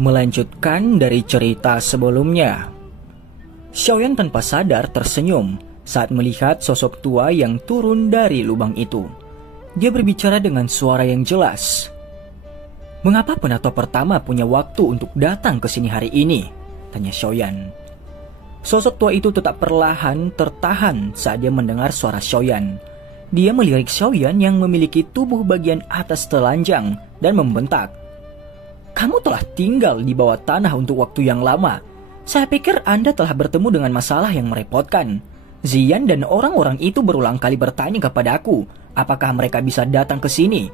Melanjutkan dari cerita sebelumnya. Xiaoyan tanpa sadar tersenyum saat melihat sosok tua yang turun dari lubang itu. Dia berbicara dengan suara yang jelas. "Mengapa penato pertama punya waktu untuk datang ke sini hari ini?" tanya Xiaoyan. Sosok tua itu tetap perlahan tertahan saat dia mendengar suara Xiaoyan. Dia melirik Xiaoyan yang memiliki tubuh bagian atas telanjang dan membentak. "Kamu telah tinggal di bawah tanah untuk waktu yang lama. Saya pikir Anda telah bertemu dengan masalah yang merepotkan. Ziyan dan orang-orang itu berulang kali bertanya kepadaku, apakah mereka bisa datang ke sini.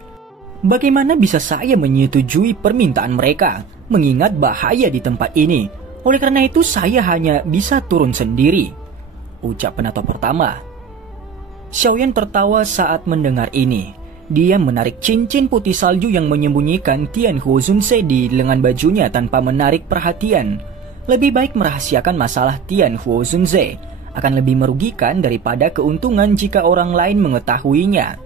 Bagaimana bisa saya menyetujui permintaan mereka, mengingat bahaya di tempat ini? Oleh karena itu saya hanya bisa turun sendiri," ucap penato pertama. Xiaoyan tertawa saat mendengar ini. Dia menarik cincin putih salju yang menyembunyikan Tian Huozunse di lengan bajunya tanpa menarik perhatian. Lebih baik merahasiakan masalah Tian Huozunse, akan lebih merugikan daripada keuntungan jika orang lain mengetahuinya.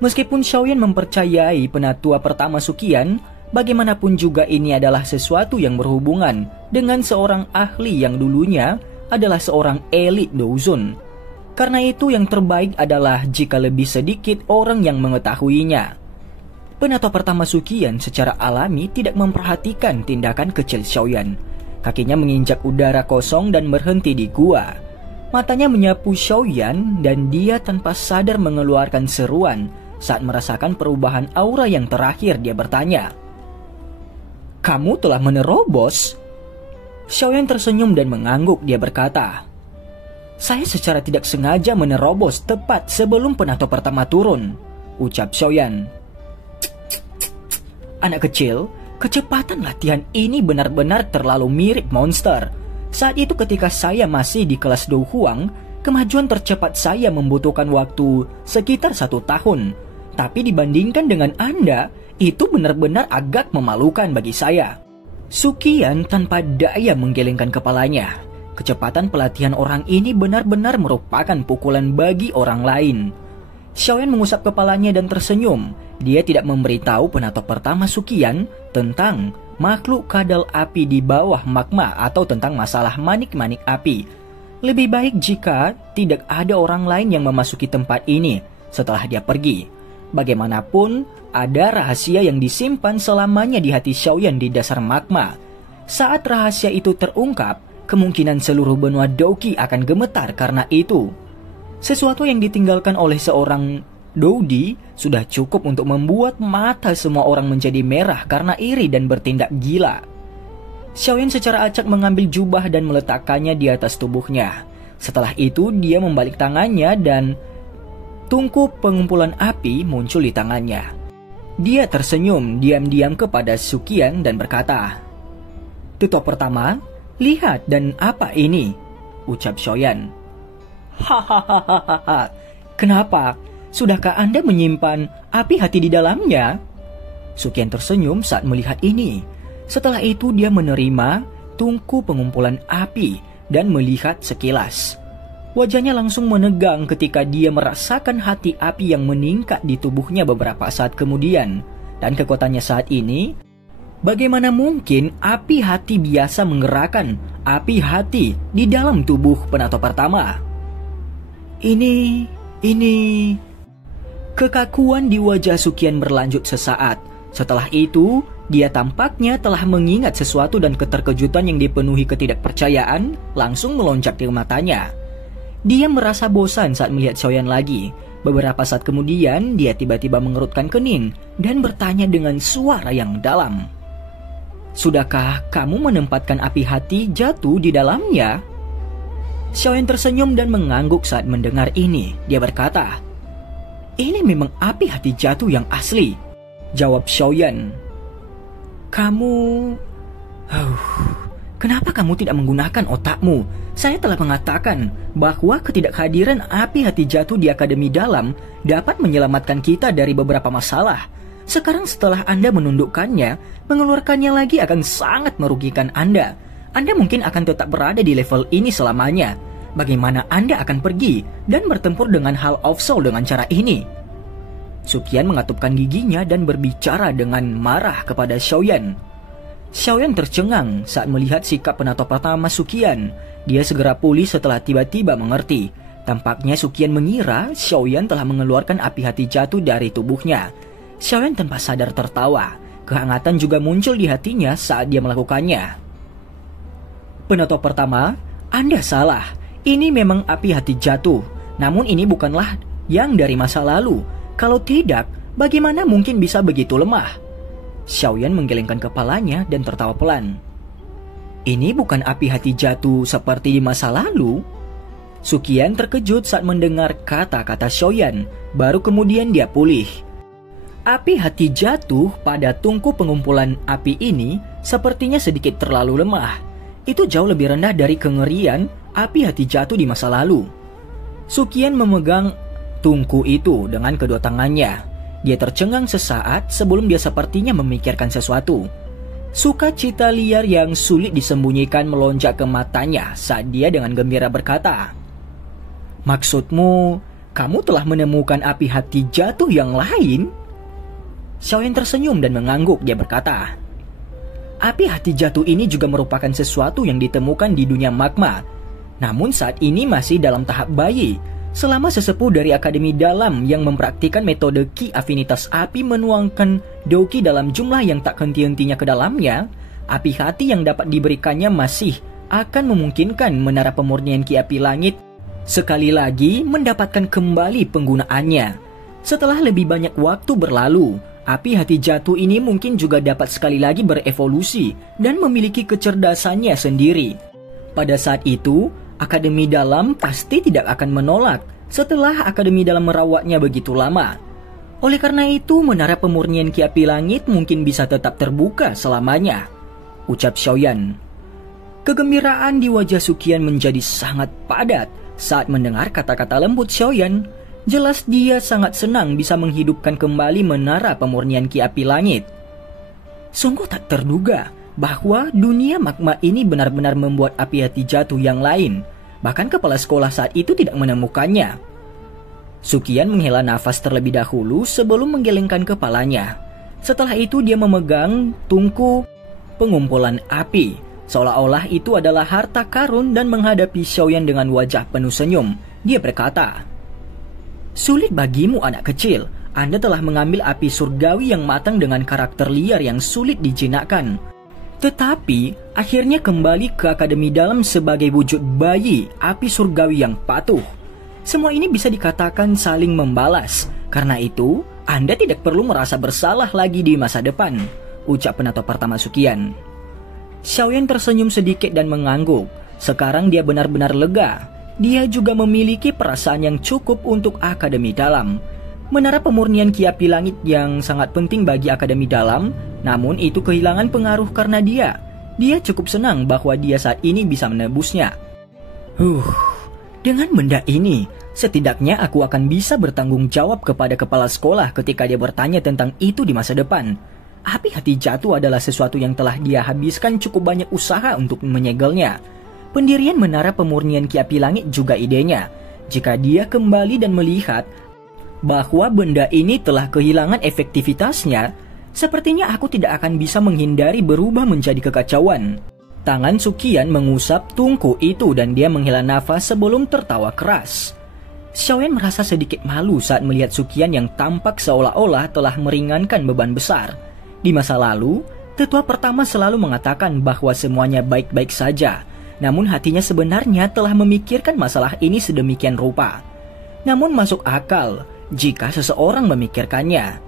Meskipun Xiaoyan mempercayai penatua pertama Suqian, bagaimanapun juga ini adalah sesuatu yang berhubungan dengan seorang ahli yang dulunya adalah seorang elit Douzun. Karena itu yang terbaik adalah jika lebih sedikit orang yang mengetahuinya. Penato pertama Suqian secara alami tidak memperhatikan tindakan kecil Xiaoyan. Kakinya menginjak udara kosong dan berhenti di gua. Matanya menyapu Xiaoyan dan dia tanpa sadar mengeluarkan seruan saat merasakan perubahan aura yang terakhir. Dia bertanya, "Kamu telah menerobos?" Xiaoyan tersenyum dan mengangguk. Dia berkata, "Saya secara tidak sengaja menerobos tepat sebelum penato pertama turun," ucap Xiaoyan. "Anak kecil, kecepatan latihan ini benar-benar terlalu mirip monster. Saat itu ketika saya masih di kelas Dou Huang, kemajuan tercepat saya membutuhkan waktu sekitar 1 tahun. Tapi dibandingkan dengan Anda, itu benar-benar agak memalukan bagi saya." Suqian tanpa daya menggelengkan kepalanya. Kecepatan pelatihan orang ini benar-benar merupakan pukulan bagi orang lain. Xiaoyan mengusap kepalanya dan tersenyum. Dia tidak memberitahu penato pertama Suqian tentang makhluk kadal api di bawah magma atau tentang masalah manik-manik api. Lebih baik jika tidak ada orang lain yang memasuki tempat ini setelah dia pergi. Bagaimanapun, ada rahasia yang disimpan selamanya di hati Xiaoyan di dasar magma. Saat rahasia itu terungkap, kemungkinan seluruh benua Douqi akan gemetar karena itu. Sesuatu yang ditinggalkan oleh seorang Doudi sudah cukup untuk membuat mata semua orang menjadi merah karena iri dan bertindak gila. Xiaoyan secara acak mengambil jubah dan meletakkannya di atas tubuhnya. Setelah itu dia membalik tangannya dan tungku pengumpulan api muncul di tangannya. Dia tersenyum diam-diam kepada Suqian dan berkata, "Tetua pertama, lihat dan apa ini?" ucap Xiaoyan. "Hahaha, kenapa? Sudahkah Anda menyimpan api hati di dalamnya?" Suqian tersenyum saat melihat ini. Setelah itu dia menerima tungku pengumpulan api dan melihat sekilas. Wajahnya langsung menegang ketika dia merasakan hati api yang meningkat di tubuhnya beberapa saat kemudian. Dan kekuatannya saat ini, bagaimana mungkin api hati biasa menggerakkan api hati di dalam tubuh penato pertama? Ini... Kekakuan di wajah Suqian berlanjut sesaat. Setelah itu, dia tampaknya telah mengingat sesuatu dan keterkejutan yang dipenuhi ketidakpercayaan langsung melonjak di matanya. Dia merasa bosan saat melihat Xiaoyan lagi. Beberapa saat kemudian, dia tiba-tiba mengerutkan kening dan bertanya dengan suara yang dalam, "Sudahkah kamu menempatkan api hati jatuh di dalamnya?" Xiaoyan tersenyum dan mengangguk saat mendengar ini. Dia berkata, "Ini memang api hati jatuh yang asli," jawab Xiaoyan. Kenapa kamu tidak menggunakan otakmu? Saya telah mengatakan bahwa ketidakhadiran api hati jatuh di Akademi Dalam dapat menyelamatkan kita dari beberapa masalah. Sekarang setelah Anda menundukkannya, mengeluarkannya lagi akan sangat merugikan Anda. Anda mungkin akan tetap berada di level ini selamanya. Bagaimana Anda akan pergi dan bertempur dengan Hall of Soul dengan cara ini?" Suqian mengatupkan giginya dan berbicara dengan marah kepada Xiaoyan. Xiaoyan tercengang saat melihat sikap penato pertama Suqian. Dia segera pulih setelah tiba-tiba mengerti. Tampaknya Suqian mengira Xiaoyan telah mengeluarkan api hati jatuh dari tubuhnya. Xiaoyan tanpa sadar tertawa. Kehangatan juga muncul di hatinya saat dia melakukannya. Penato pertama, Anda salah. Ini memang api hati jatuh. Namun ini bukanlah yang dari masa lalu. Kalau tidak, bagaimana mungkin bisa begitu lemah? Xiaoyan menggelengkan kepalanya dan tertawa pelan. Ini bukan api hati jatuh seperti di masa lalu? Suqian terkejut saat mendengar kata-kata Xiaoyan. Baru kemudian dia pulih. Api hati jatuh pada tungku pengumpulan api ini sepertinya sedikit terlalu lemah. Itu jauh lebih rendah dari kengerian api hati jatuh di masa lalu. Suqian memegang tungku itu dengan kedua tangannya. Dia tercengang sesaat sebelum dia sepertinya memikirkan sesuatu. Sukacita liar yang sulit disembunyikan melonjak ke matanya saat dia dengan gembira berkata, "Maksudmu, kamu telah menemukan api hati jatuh yang lain?" Xiaoyan tersenyum dan mengangguk. Dia berkata, "Api hati jatuh ini juga merupakan sesuatu yang ditemukan di dunia magma. Namun saat ini masih dalam tahap bayi. Selama sesepuh dari Akademi Dalam yang mempraktikkan metode Ki Afinitas Api menuangkan Doki dalam jumlah yang tak henti-hentinya ke dalamnya, api hati yang dapat diberikannya masih akan memungkinkan menara pemurnian Ki Api Langit sekali lagi mendapatkan kembali penggunaannya. Setelah lebih banyak waktu berlalu, api hati jatuh ini mungkin juga dapat sekali lagi berevolusi dan memiliki kecerdasannya sendiri. Pada saat itu, Akademi Dalam pasti tidak akan menolak setelah Akademi Dalam merawatnya begitu lama. Oleh karena itu, menara pemurnian Ki Api Langit mungkin bisa tetap terbuka selamanya," ucap Xiaoyan. Kegembiraan di wajah Suqian menjadi sangat padat saat mendengar kata-kata lembut Xiaoyan. Jelas dia sangat senang bisa menghidupkan kembali menara pemurnian Ki Api Langit. Sungguh tak terduga bahwa dunia magma ini benar-benar membuat api hati jatuh yang lain. Bahkan kepala sekolah saat itu tidak menemukannya. Suqian menghela nafas terlebih dahulu sebelum menggelengkan kepalanya. Setelah itu dia memegang tungku pengumpulan api, seolah-olah itu adalah harta karun, dan menghadapi Xiaoyan dengan wajah penuh senyum. Dia berkata, "Sulit bagimu anak kecil. Anda telah mengambil api surgawi yang matang dengan karakter liar yang sulit dijinakkan. Tetapi akhirnya kembali ke Akademi Dalam sebagai wujud bayi api surgawi yang patuh. Semua ini bisa dikatakan saling membalas. Karena itu, Anda tidak perlu merasa bersalah lagi di masa depan," ucap penato pertama Suqian. Xiaoyan tersenyum sedikit dan mengangguk. Sekarang dia benar-benar lega. Dia juga memiliki perasaan yang cukup untuk Akademi Dalam. Menara pemurnian Ki Api Langit yang sangat penting bagi Akademi Dalam, namun itu kehilangan pengaruh karena dia. Dia cukup senang bahwa dia saat ini bisa menebusnya. Dengan benda ini, setidaknya aku akan bisa bertanggung jawab kepada kepala sekolah ketika dia bertanya tentang itu di masa depan. Api hati jatuh adalah sesuatu yang telah dia habiskan cukup banyak usaha untuk menyegelnya. Pendirian menara pemurnian Ki Api Langit juga idenya. Jika dia kembali dan melihat bahwa benda ini telah kehilangan efektivitasnya, sepertinya aku tidak akan bisa menghindari berubah menjadi kekacauan. Tangan Suqian mengusap tungku itu dan dia menghela nafas sebelum tertawa keras. Xiaoyan merasa sedikit malu saat melihat Suqian yang tampak seolah-olah telah meringankan beban besar. Di masa lalu, tetua pertama selalu mengatakan bahwa semuanya baik-baik saja. Namun hatinya sebenarnya telah memikirkan masalah ini sedemikian rupa. Namun masuk akal jika seseorang memikirkannya.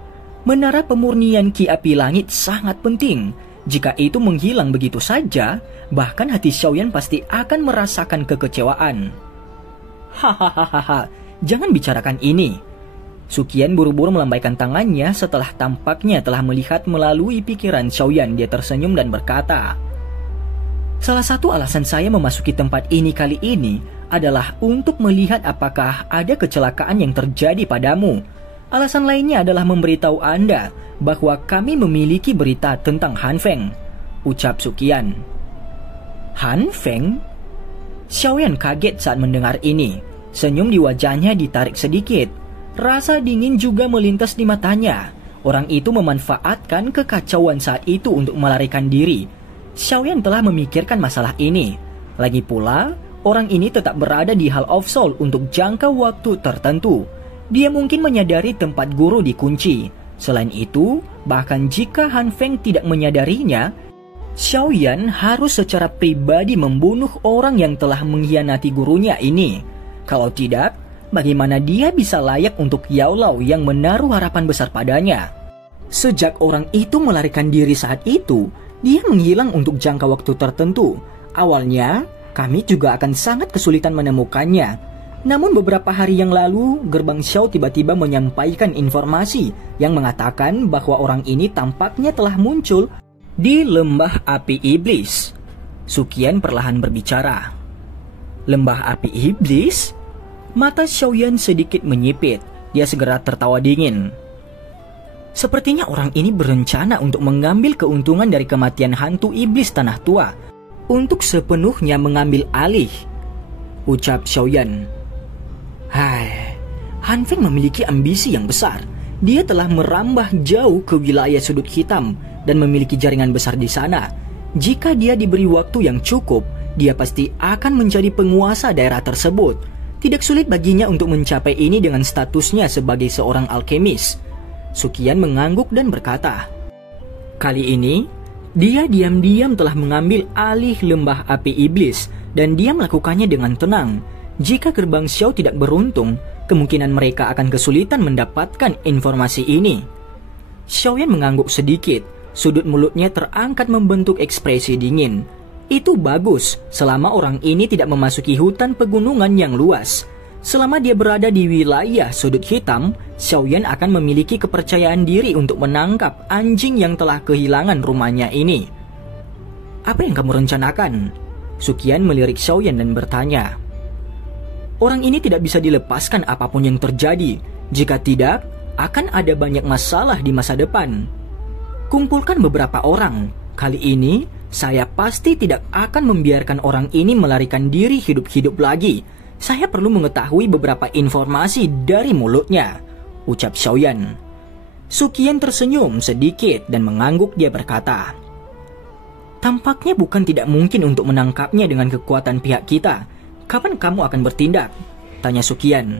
Menara pemurnian Ki Api Langit sangat penting. Jika itu menghilang begitu saja, bahkan hati Xiaoyan pasti akan merasakan kekecewaan. Hahaha, jangan bicarakan ini. Suqian buru-buru melambaikan tangannya setelah tampaknya telah melihat melalui pikiran Xiaoyan. Dia tersenyum dan berkata, "Salah satu alasan saya memasuki tempat ini kali ini adalah untuk melihat apakah ada kecelakaan yang terjadi padamu. Alasan lainnya adalah memberitahu Anda bahwa kami memiliki berita tentang Han Feng," ucap Suqian. Han Feng? Xiaoyan kaget saat mendengar ini. Senyum di wajahnya ditarik sedikit. Rasa dingin juga melintas di matanya. Orang itu memanfaatkan kekacauan saat itu untuk melarikan diri. Xiaoyan telah memikirkan masalah ini. Lagi pula, orang ini tetap berada di Hall of Soul untuk jangka waktu tertentu. Dia mungkin menyadari tempat guru dikunci. Selain itu, bahkan jika Han Feng tidak menyadarinya, Xiaoyan harus secara pribadi membunuh orang yang telah mengkhianati gurunya ini. Kalau tidak, bagaimana dia bisa layak untuk Yao Lao yang menaruh harapan besar padanya? Sejak orang itu melarikan diri saat itu, dia menghilang untuk jangka waktu tertentu. Awalnya, kami juga akan sangat kesulitan menemukannya. Namun beberapa hari yang lalu, Gerbang Xiao tiba-tiba menyampaikan informasi yang mengatakan bahwa orang ini tampaknya telah muncul di Lembah Api Iblis. Suqian perlahan berbicara. Lembah Api Iblis? Mata Xiaoyan sedikit menyipit. Dia segera tertawa dingin. Sepertinya orang ini berencana untuk mengambil keuntungan dari kematian hantu iblis tanah tua untuk sepenuhnya mengambil alih, ucap Xiaoyan. Hai, Han Feng memiliki ambisi yang besar. Dia telah merambah jauh ke wilayah sudut hitam dan memiliki jaringan besar di sana. Jika dia diberi waktu yang cukup, dia pasti akan menjadi penguasa daerah tersebut. Tidak sulit baginya untuk mencapai ini dengan statusnya sebagai seorang alkemis. Suqian mengangguk dan berkata, kali ini, dia diam-diam telah mengambil alih Lembah Api Iblis dan dia melakukannya dengan tenang. Jika Gerbang Xiao tidak beruntung, kemungkinan mereka akan kesulitan mendapatkan informasi ini. Xiaoyan mengangguk sedikit, sudut mulutnya terangkat membentuk ekspresi dingin. Itu bagus, selama orang ini tidak memasuki hutan pegunungan yang luas. Selama dia berada di wilayah sudut hitam, Xiaoyan akan memiliki kepercayaan diri untuk menangkap anjing yang telah kehilangan rumahnya ini. Apa yang kamu rencanakan? Suqian melirik Xiaoyan dan bertanya. Orang ini tidak bisa dilepaskan apapun yang terjadi. Jika tidak, akan ada banyak masalah di masa depan. Kumpulkan beberapa orang. Kali ini, saya pasti tidak akan membiarkan orang ini melarikan diri hidup-hidup lagi. Saya perlu mengetahui beberapa informasi dari mulutnya, ucap Xiaoyan. Suqian tersenyum sedikit dan mengangguk. Dia berkata, tampaknya bukan tidak mungkin untuk menangkapnya dengan kekuatan pihak kita. Kapan kamu akan bertindak? Tanya Suqian.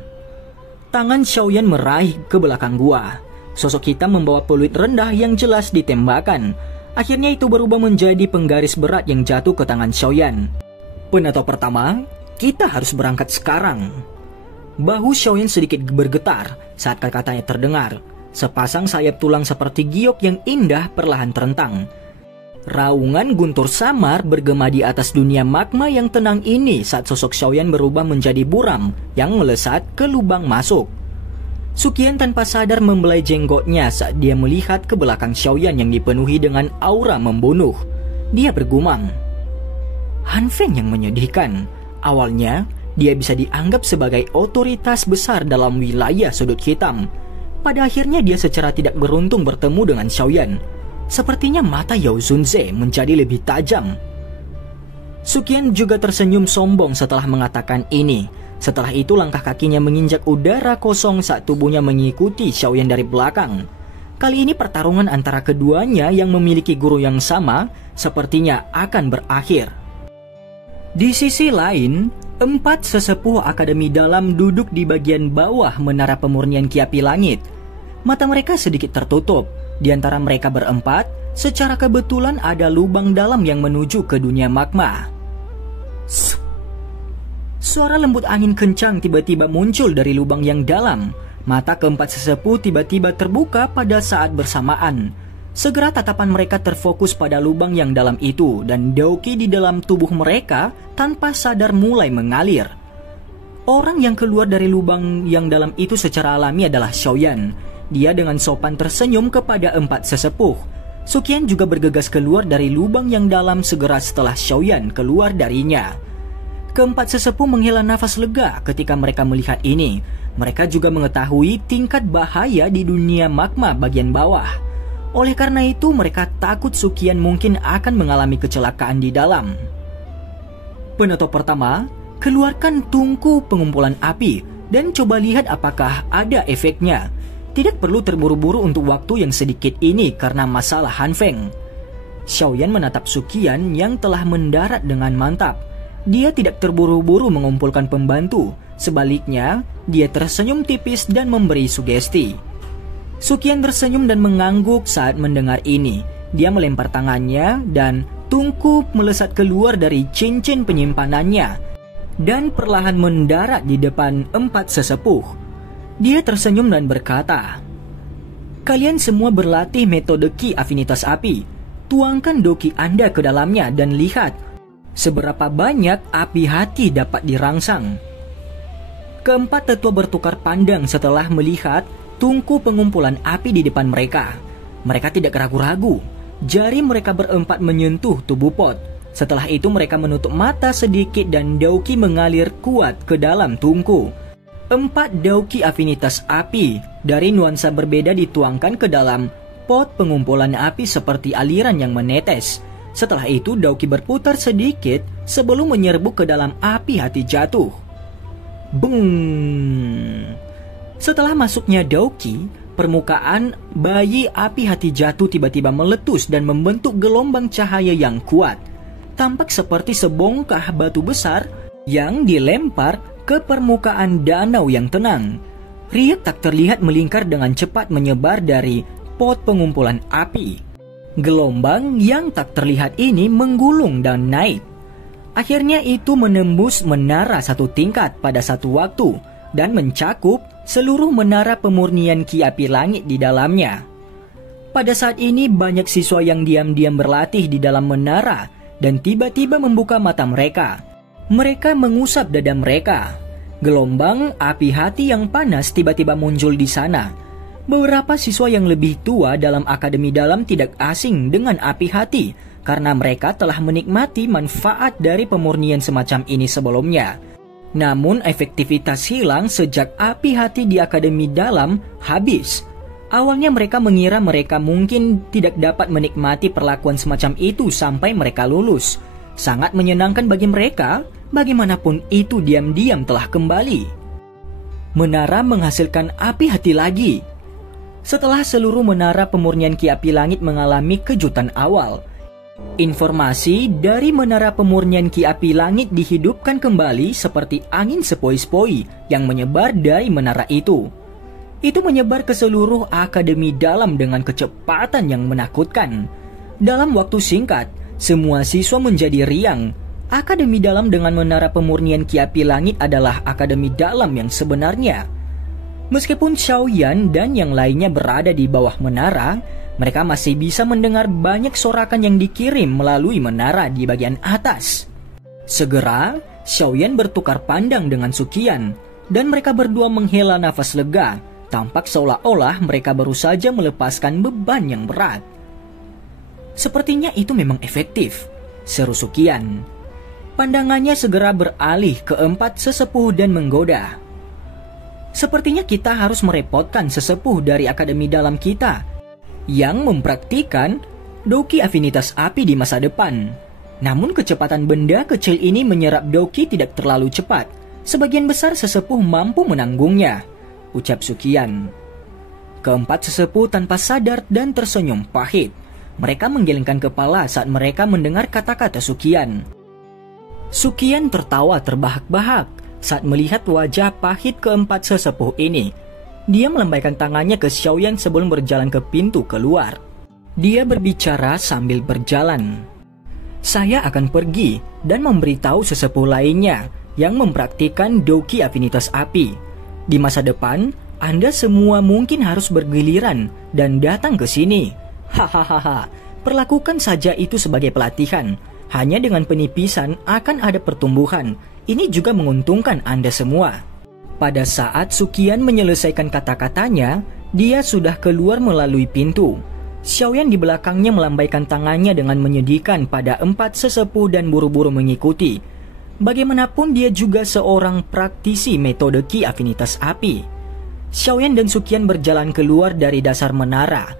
Tangan Xiaoyan meraih ke belakang gua. Sosok hitam membawa peluit rendah yang jelas ditembakkan. Akhirnya itu berubah menjadi penggaris berat yang jatuh ke tangan Xiaoyan. Penato pertama, kita harus berangkat sekarang. Bahu Xiaoyan sedikit bergetar saat kata-katanya terdengar. Sepasang sayap tulang seperti giok yang indah perlahan terentang. Raungan guntur samar bergema di atas dunia magma yang tenang ini saat sosok Xiaoyan berubah menjadi buram yang melesat ke lubang masuk. Suqian tanpa sadar membelai jenggotnya saat dia melihat ke belakang Xiaoyan yang dipenuhi dengan aura membunuh. Dia bergumam, Han Feng yang menyedihkan. Awalnya, dia bisa dianggap sebagai otoritas besar dalam wilayah sudut hitam. Pada akhirnya dia secara tidak beruntung bertemu dengan Xiaoyan. Sepertinya mata Yao Zunze menjadi lebih tajam. Suqian juga tersenyum sombong setelah mengatakan ini. Setelah itu langkah kakinya menginjak udara kosong saat tubuhnya mengikuti Xiaoyan dari belakang. Kali ini pertarungan antara keduanya yang memiliki guru yang sama sepertinya akan berakhir. Di sisi lain, 4 sesepuh Akademi Dalam duduk di bagian bawah menara pemurnian Kiapi Langit. Mata mereka sedikit tertutup. Di antara mereka berempat, secara kebetulan ada lubang dalam yang menuju ke dunia magma. Suara lembut angin kencang tiba-tiba muncul dari lubang yang dalam. Mata keempat sesepuh tiba-tiba terbuka pada saat bersamaan. Segera tatapan mereka terfokus pada lubang yang dalam itu dan daoki di dalam tubuh mereka tanpa sadar mulai mengalir. Orang yang keluar dari lubang yang dalam itu secara alami adalah Xiaoyan. Dia dengan sopan tersenyum kepada 4 sesepuh. Suqian juga bergegas keluar dari lubang yang dalam segera setelah Xiaoyan keluar darinya. Keempat sesepuh menghela nafas lega ketika mereka melihat ini. Mereka juga mengetahui tingkat bahaya di dunia magma bagian bawah. Oleh karena itu mereka takut Suqian mungkin akan mengalami kecelakaan di dalam. Penato pertama, keluarkan tungku pengumpulan api dan coba lihat apakah ada efeknya. Tidak perlu terburu-buru untuk waktu yang sedikit ini karena masalah Han Feng. Xiaoyan menatap Suqian yang telah mendarat dengan mantap. Dia tidak terburu-buru mengumpulkan pembantu. Sebaliknya, dia tersenyum tipis dan memberi sugesti. Suqian tersenyum dan mengangguk saat mendengar ini. Dia melempar tangannya dan tungku melesat keluar dari cincin penyimpanannya dan perlahan mendarat di depan 4 sesepuh. Dia tersenyum dan berkata, "Kalian semua berlatih metode Ki Afinitas Api. Tuangkan doki Anda ke dalamnya dan lihat seberapa banyak api hati dapat dirangsang." Keempat tetua bertukar pandang setelah melihat tungku pengumpulan api di depan mereka. Mereka tidak ragu-ragu. Jari mereka berempat menyentuh tubuh pot. Setelah itu mereka menutup mata sedikit dan dauki mengalir kuat ke dalam tungku. 4 dauki afinitas api dari nuansa berbeda dituangkan ke dalam pot pengumpulan api seperti aliran yang menetes. Setelah itu dauki berputar sedikit sebelum menyerbu ke dalam api hati jatuh. Bung! Setelah masuknya dauki, permukaan bayi api hati jatuh tiba-tiba meletus dan membentuk gelombang cahaya yang kuat. Tampak seperti sebongkah batu besar yang dilempar ke permukaan danau yang tenang. Riak tak terlihat melingkar dengan cepat menyebar dari pot pengumpulan api. Gelombang yang tak terlihat ini menggulung dan naik. Akhirnya itu menembus menara 1 tingkat pada satu waktu dan mencakup seluruh menara pemurnian Ki Api Langit di dalamnya. Pada saat ini banyak siswa yang diam-diam berlatih di dalam menara dan tiba-tiba membuka mata mereka. Mereka mengusap dada mereka. Gelombang api hati yang panas tiba-tiba muncul di sana. Beberapa siswa yang lebih tua dalam akademi dalam tidak asing dengan api hati karena mereka telah menikmati manfaat dari pemurnian semacam ini sebelumnya. Namun efektivitas hilang sejak api hati di akademi dalam habis. Awalnya mereka mengira mereka mungkin tidak dapat menikmati perlakuan semacam itu sampai mereka lulus. Sangat menyenangkan bagi mereka, bagaimanapun itu diam-diam telah kembali. Menara menghasilkan api hati lagi. Setelah seluruh menara pemurnian Ki Api Langit mengalami kejutan awal, informasi dari menara pemurnian Ki Api Langit dihidupkan kembali seperti angin sepoi-sepoi yang menyebar dari menara itu. Itu menyebar ke seluruh akademi dalam dengan kecepatan yang menakutkan. Dalam waktu singkat, semua siswa menjadi riang. Akademi dalam dengan menara pemurnian Ki Api Langit adalah akademi dalam yang sebenarnya. Meskipun Xiaoyan dan yang lainnya berada di bawah menara, mereka masih bisa mendengar banyak sorakan yang dikirim melalui menara di bagian atas. Segera, Xiaoyan bertukar pandang dengan Suqian, dan mereka berdua menghela nafas lega. Tampak seolah-olah mereka baru saja melepaskan beban yang berat. Sepertinya itu memang efektif, seru Suqian. Pandangannya segera beralih ke 4 sesepuh dan menggoda. Sepertinya kita harus merepotkan sesepuh dari akademi dalam kita yang mempraktikkan doki afinitas api di masa depan. Namun kecepatan benda kecil ini menyerap doki tidak terlalu cepat. Sebagian besar sesepuh mampu menanggungnya, ucap Suqian. Keempat sesepuh tanpa sadar dan tersenyum pahit. Mereka menggelengkan kepala saat mereka mendengar kata-kata Suqian. Suqian tertawa terbahak-bahak saat melihat wajah pahit keempat sesepuh ini. Dia melambaikan tangannya ke Xiaoyan sebelum berjalan ke pintu keluar. Dia berbicara sambil berjalan. Saya akan pergi dan memberitahu sesepuh lainnya yang mempraktikkan doki afinitas api. Di masa depan, Anda semua mungkin harus bergiliran dan datang ke sini. Hahaha, perlakukan saja itu sebagai pelatihan. Hanya dengan penipisan akan ada pertumbuhan. Ini juga menguntungkan Anda semua. Pada saat Suqian menyelesaikan kata-katanya, dia sudah keluar melalui pintu. Xiaoyan di belakangnya melambaikan tangannya dengan menyedihkan pada 4 sesepuh dan buru-buru mengikuti. Bagaimanapun dia juga seorang praktisi metode Ki Afinitas Api. Xiaoyan dan Suqian berjalan keluar dari dasar menara.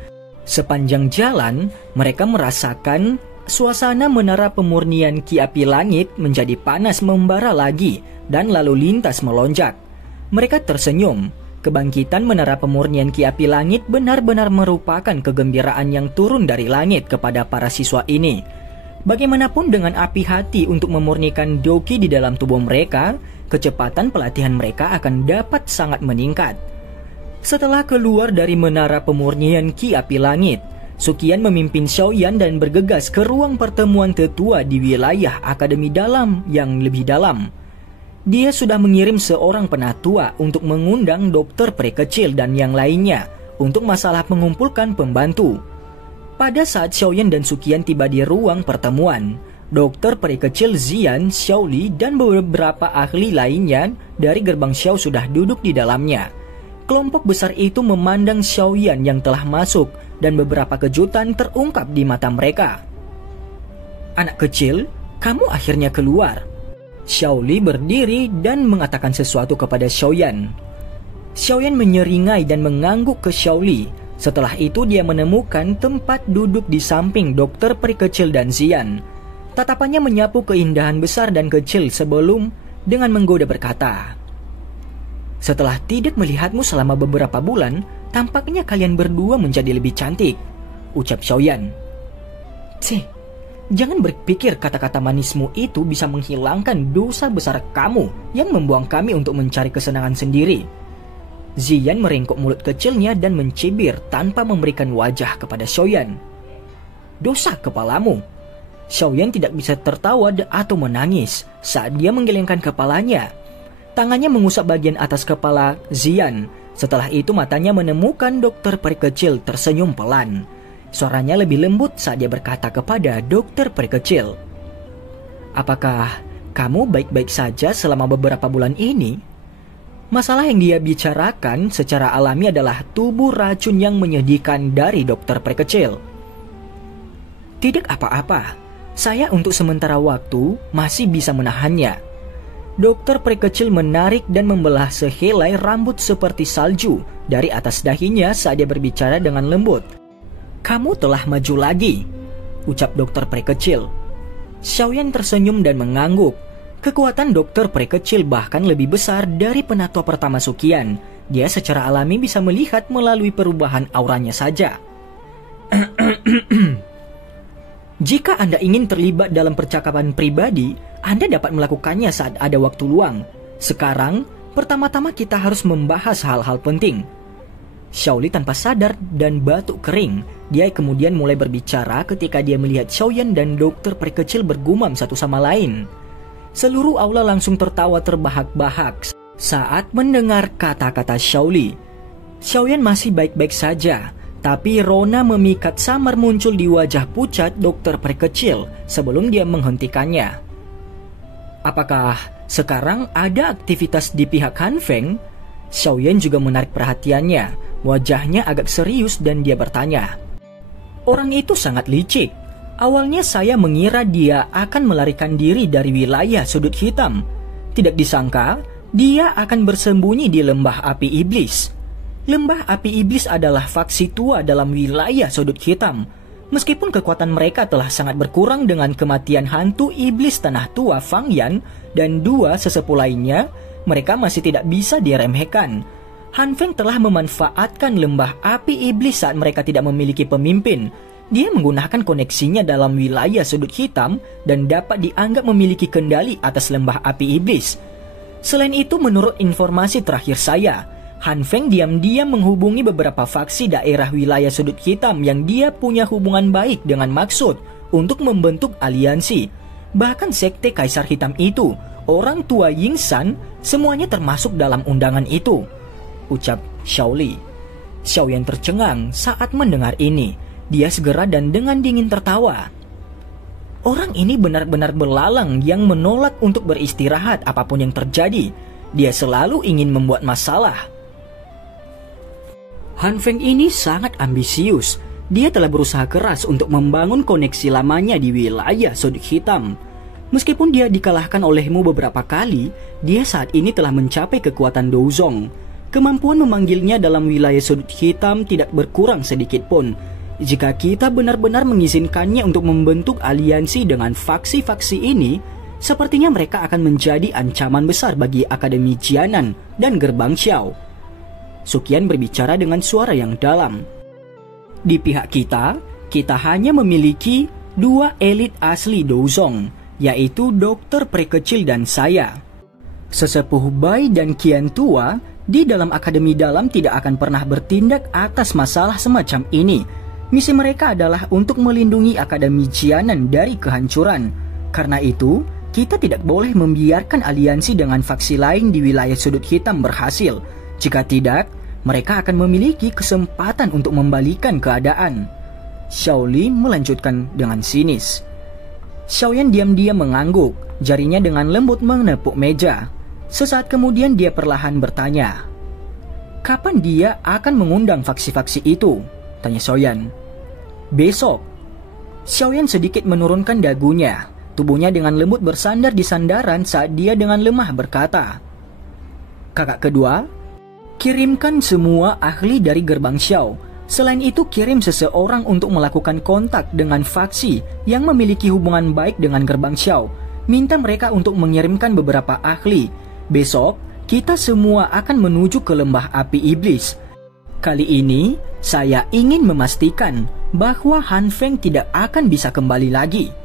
Sepanjang jalan, mereka merasakan suasana menara pemurnian Ki Api Langit menjadi panas membara lagi dan lalu lintas melonjak. Mereka tersenyum. Kebangkitan menara pemurnian Ki Api Langit benar-benar merupakan kegembiraan yang turun dari langit kepada para siswa ini. Bagaimanapun dengan api hati untuk memurnikan Doki di dalam tubuh mereka, kecepatan pelatihan mereka akan dapat sangat meningkat. Setelah keluar dari menara pemurnian Ki Api Langit, Sukian memimpin Xiaoyan dan bergegas ke ruang pertemuan tetua di wilayah Akademi Dalam yang lebih dalam. Dia sudah mengirim seorang penatua untuk mengundang dokter peri kecil dan yang lainnya untuk masalah mengumpulkan pembantu. Pada saat Xiaoyan dan Sukian tiba di ruang pertemuan, dokter peri kecil Zian, Xiaoli, dan beberapa ahli lainnya dari gerbang Xiao sudah duduk di dalamnya. Kelompok besar itu memandang Xiaoyan yang telah masuk dan beberapa kejutan terungkap di mata mereka. "Anak kecil, kamu akhirnya keluar." Xiaoli berdiri dan mengatakan sesuatu kepada Xiaoyan. Xiaoyan menyeringai dan mengangguk ke Xiaoli. Setelah itu dia menemukan tempat duduk di samping dokter peri kecil dan Zian. Tatapannya menyapu keindahan besar dan kecil sebelum dengan menggoda berkata, "Setelah tidak melihatmu selama beberapa bulan, tampaknya kalian berdua menjadi lebih cantik," ucap Xiaoyan. "Cih, jangan berpikir kata-kata manismu itu bisa menghilangkan dosa besar kamu yang membuang kami untuk mencari kesenangan sendiri." Zian meringkuk mulut kecilnya dan mencibir tanpa memberikan wajah kepada Xiaoyan. "Dosa kepalamu." Xiaoyan tidak bisa tertawa atau menangis saat dia menggelengkan kepalanya. Tangannya mengusap bagian atas kepala Zian. Setelah itu matanya menemukan dokter peri kecil tersenyum pelan. Suaranya lebih lembut saat dia berkata kepada dokter peri kecil, "Apakah kamu baik-baik saja selama beberapa bulan ini?" Masalah yang dia bicarakan secara alami adalah tubuh racun yang menyedihkan dari dokter peri kecil. "Tidak apa-apa, saya untuk sementara waktu masih bisa menahannya." Dokter peri kecil menarik dan membelah sehelai rambut seperti salju dari atas dahinya saat dia berbicara dengan lembut. "Kamu telah maju lagi," ucap dokter peri kecil. Xiaoyan tersenyum dan mengangguk. Kekuatan dokter peri kecil bahkan lebih besar dari penatua pertama Sukian. Dia secara alami bisa melihat melalui perubahan auranya saja. "Jika Anda ingin terlibat dalam percakapan pribadi, Anda dapat melakukannya saat ada waktu luang. Sekarang, pertama-tama kita harus membahas hal-hal penting." Xiaoli tanpa sadar dan batuk kering. Dia kemudian mulai berbicara ketika dia melihat Xiaoyan dan dokter peri kecil bergumam satu sama lain. Seluruh aula langsung tertawa terbahak-bahak saat mendengar kata-kata Xiaoli. Xiaoyan masih baik-baik saja, tapi rona memikat samar muncul di wajah pucat dokter peri kecil sebelum dia menghentikannya. "Apakah sekarang ada aktivitas di pihak Han Feng?" Xiaoyan juga menarik perhatiannya. Wajahnya agak serius dan dia bertanya, "Orang itu sangat licik. Awalnya saya mengira dia akan melarikan diri dari wilayah sudut hitam. Tidak disangka, dia akan bersembunyi di lembah api iblis." Lembah api iblis adalah faksi tua dalam wilayah sudut hitam. Meskipun kekuatan mereka telah sangat berkurang dengan kematian hantu iblis tanah tua Fang Yan dan dua sesepuh lainnya, mereka masih tidak bisa diremehkan. Han Feng telah memanfaatkan lembah api iblis saat mereka tidak memiliki pemimpin. Dia menggunakan koneksinya dalam wilayah sudut hitam dan dapat dianggap memiliki kendali atas lembah api iblis. Selain itu, menurut informasi terakhir saya, Han Feng diam-diam menghubungi beberapa faksi daerah wilayah sudut hitam yang dia punya hubungan baik dengan maksud untuk membentuk aliansi. Bahkan sekte Kaisar Hitam itu, orang tua Ying San, semuanya termasuk dalam undangan itu, ucap Xiaoli. Xiaoyan tercengang saat mendengar ini. Dia segera dan dengan dingin tertawa. Orang ini benar-benar belalang yang menolak untuk beristirahat apapun yang terjadi. Dia selalu ingin membuat masalah. Han Feng ini sangat ambisius. Dia telah berusaha keras untuk membangun koneksi lamanya di wilayah sudut hitam. Meskipun dia dikalahkan olehmu beberapa kali, dia saat ini telah mencapai kekuatan Douzong. Kemampuan memanggilnya dalam wilayah sudut hitam tidak berkurang sedikit pun. Jika kita benar-benar mengizinkannya untuk membentuk aliansi dengan faksi-faksi ini, sepertinya mereka akan menjadi ancaman besar bagi Akademi Jianan dan Gerbang Xiao. Suqian berbicara dengan suara yang dalam. Di pihak kita hanya memiliki 2 elit asli Douzong, yaitu Dokter Pre Kecil dan saya. Sesepuh Bai dan Kian tua di dalam Akademi Dalam tidak akan pernah bertindak atas masalah semacam ini. Misi mereka adalah untuk melindungi Akademi Jianan dari kehancuran. Karena itu, kita tidak boleh membiarkan aliansi dengan faksi lain di wilayah sudut hitam berhasil. Jika tidak, mereka akan memiliki kesempatan untuk membalikan keadaan. Xiaoli melanjutkan dengan sinis. Xiaoyan diam-diam mengangguk, jarinya dengan lembut menepuk meja. Sesaat kemudian dia perlahan bertanya, "Kapan dia akan mengundang faksi-faksi itu?" tanya Xiaoyan. "Besok." Xiaoyan sedikit menurunkan dagunya. Tubuhnya dengan lembut bersandar di sandaran saat dia dengan lemah berkata, "Kakak kedua, kirimkan semua ahli dari gerbang Xiao. Selain itu kirim seseorang untuk melakukan kontak dengan faksi yang memiliki hubungan baik dengan gerbang Xiao. Minta mereka untuk mengirimkan beberapa ahli. Besok, kita semua akan menuju ke lembah api iblis. Kali ini, saya ingin memastikan bahwa Han Feng tidak akan bisa kembali lagi."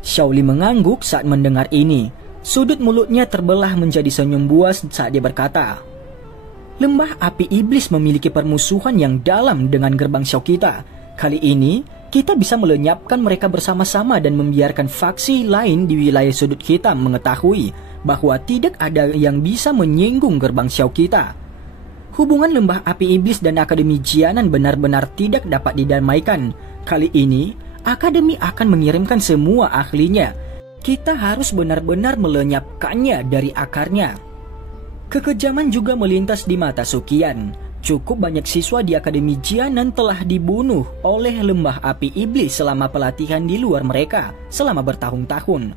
Xiaoli mengangguk saat mendengar ini. Sudut mulutnya terbelah menjadi senyum buas saat dia berkata, "Lembah api iblis memiliki permusuhan yang dalam dengan gerbang Xiao kita. Kali ini, kita bisa melenyapkan mereka bersama-sama dan membiarkan faksi lain di wilayah sudut hitam mengetahui bahwa tidak ada yang bisa menyinggung gerbang Xiao kita. Hubungan lembah api iblis dan Akademi Jianan benar-benar tidak dapat didamaikan. Kali ini, Akademi akan mengirimkan semua ahlinya. Kita harus benar-benar melenyapkannya dari akarnya." Kekejaman juga melintas di mata Suqian. Cukup banyak siswa di Akademi Jianan telah dibunuh oleh lembah api iblis selama pelatihan di luar mereka selama bertahun-tahun.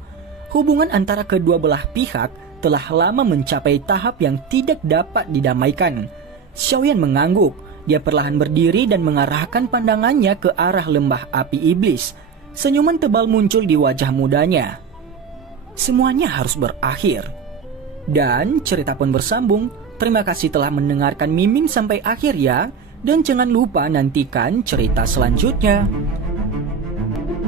Hubungan antara kedua belah pihak telah lama mencapai tahap yang tidak dapat didamaikan. Xiaoyan mengangguk. Dia perlahan berdiri dan mengarahkan pandangannya ke arah lembah api iblis. Senyuman tebal muncul di wajah mudanya. Semuanya harus berakhir. Dan cerita pun bersambung. Terima kasih telah mendengarkan Mimin sampai akhir ya. Dan jangan lupa nantikan cerita selanjutnya.